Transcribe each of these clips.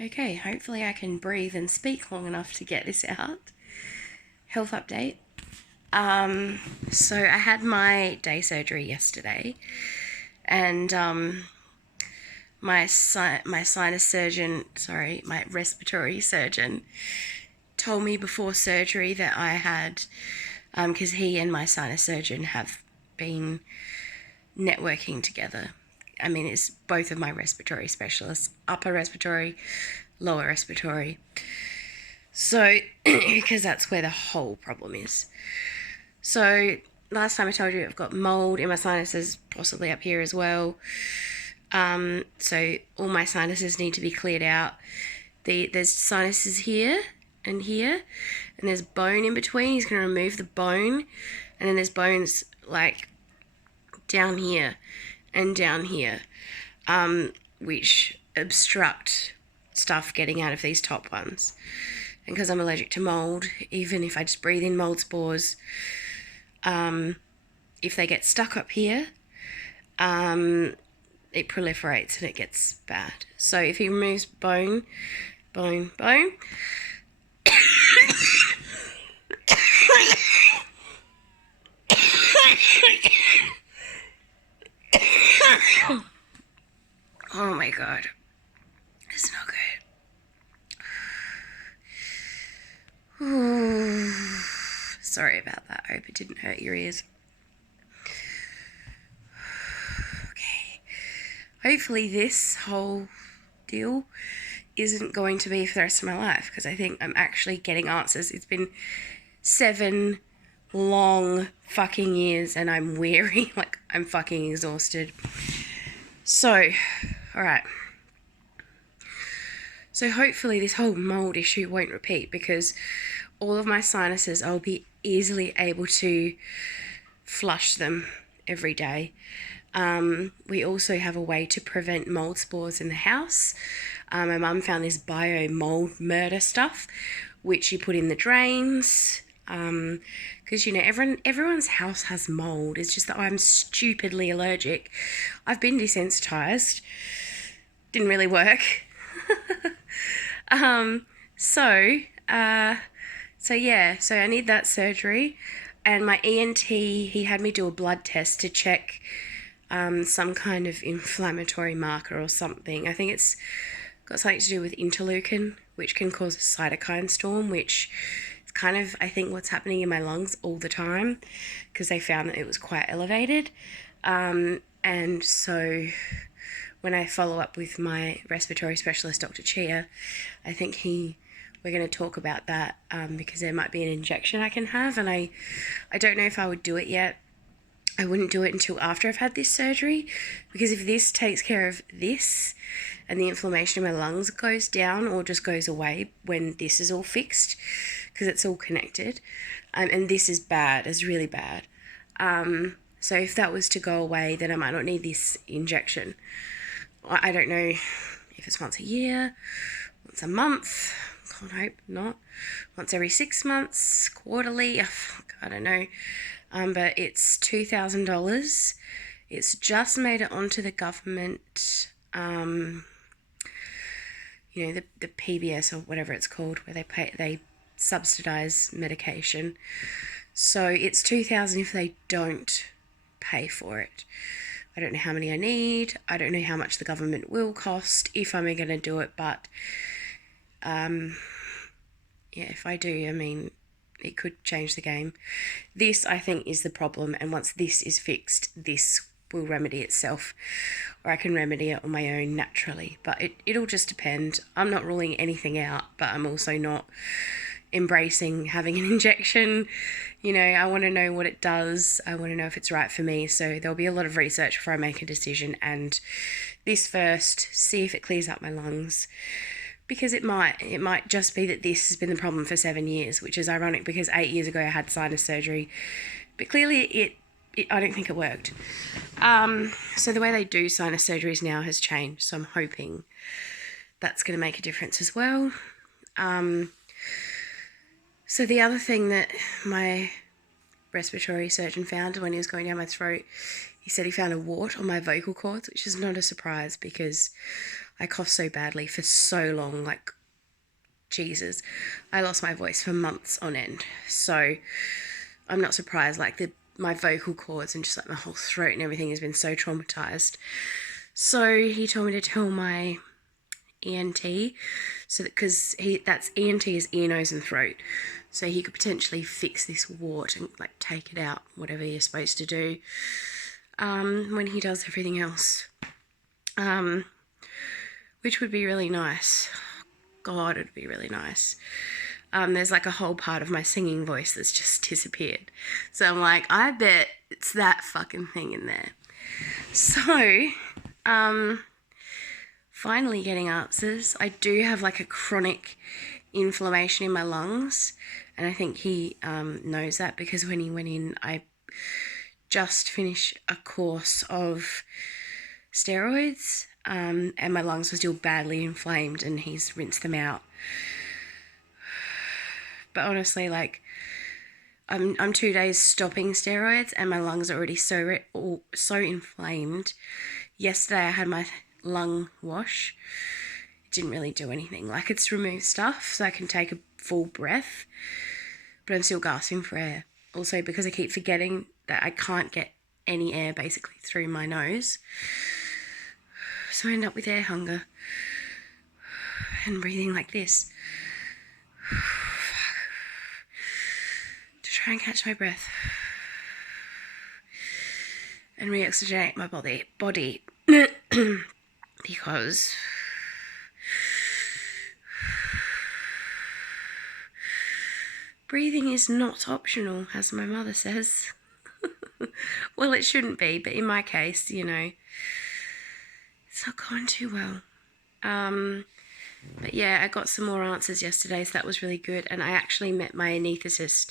Okay, hopefully I can breathe and speak long enough to get this out. Health update. So I had my day surgery yesterday, and my sinus surgeon, my respiratory surgeon, told me before surgery that I had, because he and my sinus surgeon have been networking together. I mean, it's both of my respiratory specialists, upper respiratory, lower respiratory. So, because that's where the whole problem is. So, last time I told you I've got mold in my sinuses, possibly up here as well. So, all my sinuses need to be cleared out. There's sinuses here, and there's bone in between. He's going to remove the bone, and then there's bones like down here and down here, which obstruct stuff getting out of these top ones. And because I'm allergic to mold, even if I just breathe in mold spores, if they get stuck up here, it proliferates and it gets bad. So if he removes bone, oh my god, it's not good. Ooh. Sorry about that. I hope it didn't hurt your ears. Okay. Hopefully this whole deal isn't going to be for the rest of my life, because I think I'm actually getting answers. It's been 7 long fucking years and I'm weary. Like, I'm fucking exhausted. So, alright. So hopefully this whole mold issue won't repeat, because all of my sinuses, I'll be easily able to flush them every day. We also have a way to prevent mold spores in the house. My mum found this bio mold murder stuff, which you put in the drains. Because, everyone's house has mold. It's just that I'm stupidly allergic. I've been desensitized. Didn't really work. So I need that surgery. And my ENT, he had me do a blood test to check some kind of inflammatory marker or something. I think it's got something to do with interleukin, which can cause a cytokine storm, which is kind of, I think, what's happening in my lungs all the time, because they found that it was quite elevated. And so when I follow up with my respiratory specialist, Dr. Chia, I think we're going to talk about that, because there might be an injection I can have, and I don't know if I would do it yet. I wouldn't do it until after I've had this surgery, because if this takes care of this and the inflammation in my lungs goes down or just goes away when this is all fixed, because it's all connected, and this is bad, it's really bad. So if that was to go away, then I might not need this injection. I don't know if it's once a year, once a month, can't hope not, once every 6 months, quarterly, I don't know. But it's $2,000. It's just made it onto the government, the PBS or whatever it's called, where they subsidise medication. So it's $2,000 if they don't pay for it. I don't know how many I need. I don't know how much the government will cost if I'm going to do it, but if I do, I mean, it could change the game. This, I think, is the problem, and once this is fixed, this will remedy itself, or I can remedy it on my own naturally, but it'll just depend. I'm not ruling anything out, but I'm also not embracing having an injection. I want to know what it does. I want to know if it's right for me, so there'll be a lot of research before I make a decision, and this first, see if it clears up my lungs, because it might just be that this has been the problem for 7 years, which is ironic because 8 years ago I had sinus surgery, but clearly I don't think it worked. So the way they do sinus surgeries now has changed, so I'm hoping that's going to make a difference as well. So the other thing that my respiratory surgeon found when he was going down my throat, he said he found a wart on my vocal cords, which is not a surprise because I coughed so badly for so long, like, Jesus. I lost my voice for months on end. So I'm not surprised, like, my vocal cords and just like my whole throat and everything has been so traumatized. So he told me to tell my ENT, so that, because that's ENT is ear, nose and throat, so he could potentially fix this wart and like take it out, whatever you're supposed to do, when he does everything else, which would be really nice. God, it'd be really nice. There's like a whole part of my singing voice that's just disappeared, so I'm like, I bet it's that fucking thing in there. So finally getting answers. I do have like a chronic inflammation in my lungs, and I think he knows that, because when he went in, I just finished a course of steroids, and my lungs were still badly inflamed, and he's rinsed them out. But honestly, like, I'm 2 days stopping steroids and my lungs are already so inflamed. Yesterday I had my lung wash. It didn't really do anything. Like, it's removed stuff so I can take a full breath, but I'm still gasping for air. Also, because I keep forgetting that I can't get any air basically through my nose, so I end up with air hunger and breathing like this to try and catch my breath and re-oxygenate my body because breathing is not optional, as my mother says. Well, it shouldn't be, but in my case, you know, it's not going too well. But yeah, I got some more answers yesterday, so that was really good. And I actually met my anaesthetist.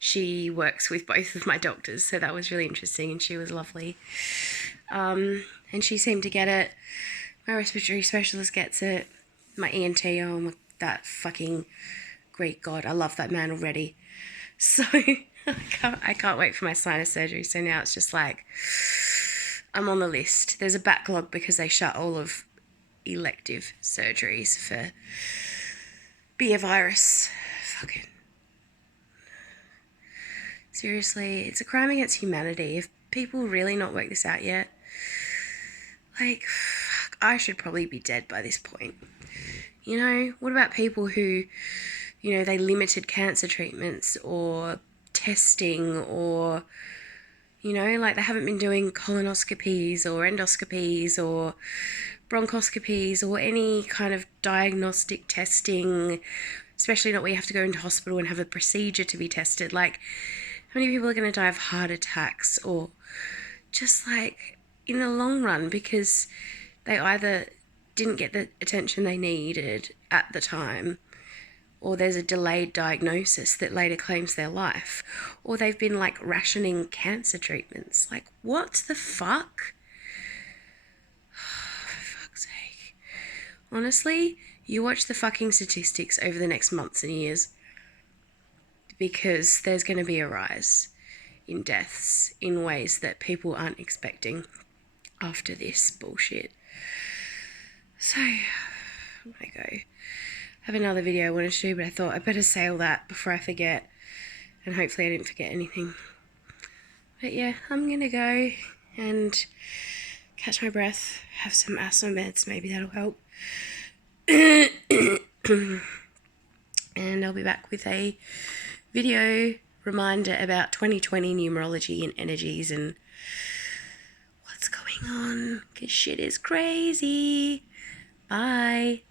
She works with both of my doctors, so that was really interesting, and she was lovely. And she seemed to get it. My respiratory specialist gets it. My ENT, oh, that fucking Greek god, I love that man already. So I can't wait for my sinus surgery. So now it's just like, I'm on the list. There's a backlog because they shut all of elective surgeries for be a virus. Fucking seriously, it's a crime against humanity. If people really not work this out yet, like, fuck, I should probably be dead by this point. You know, what about people who, you know, they limited cancer treatments or testing, or, you know, like they haven't been doing colonoscopies or endoscopies or bronchoscopies or any kind of diagnostic testing, especially not where you have to go into hospital and have a procedure to be tested. Like, how many people are going to die of heart attacks, or just like in the long run because they either didn't get the attention they needed at the time, or there's a delayed diagnosis that later claims their life, or they've been like rationing cancer treatments. Like, what the fuck? Honestly, you watch the fucking statistics over the next months and years, because there's going to be a rise in deaths in ways that people aren't expecting after this bullshit. So, I'm going to go. I have another video I wanted to do, but I thought I'd better say all that before I forget, and hopefully I didn't forget anything. But yeah, I'm going to go and catch my breath, have some asthma meds, maybe that'll help. And I'll be back with a video reminder about 2020 numerology and energies and what's going on, because shit is crazy. Bye.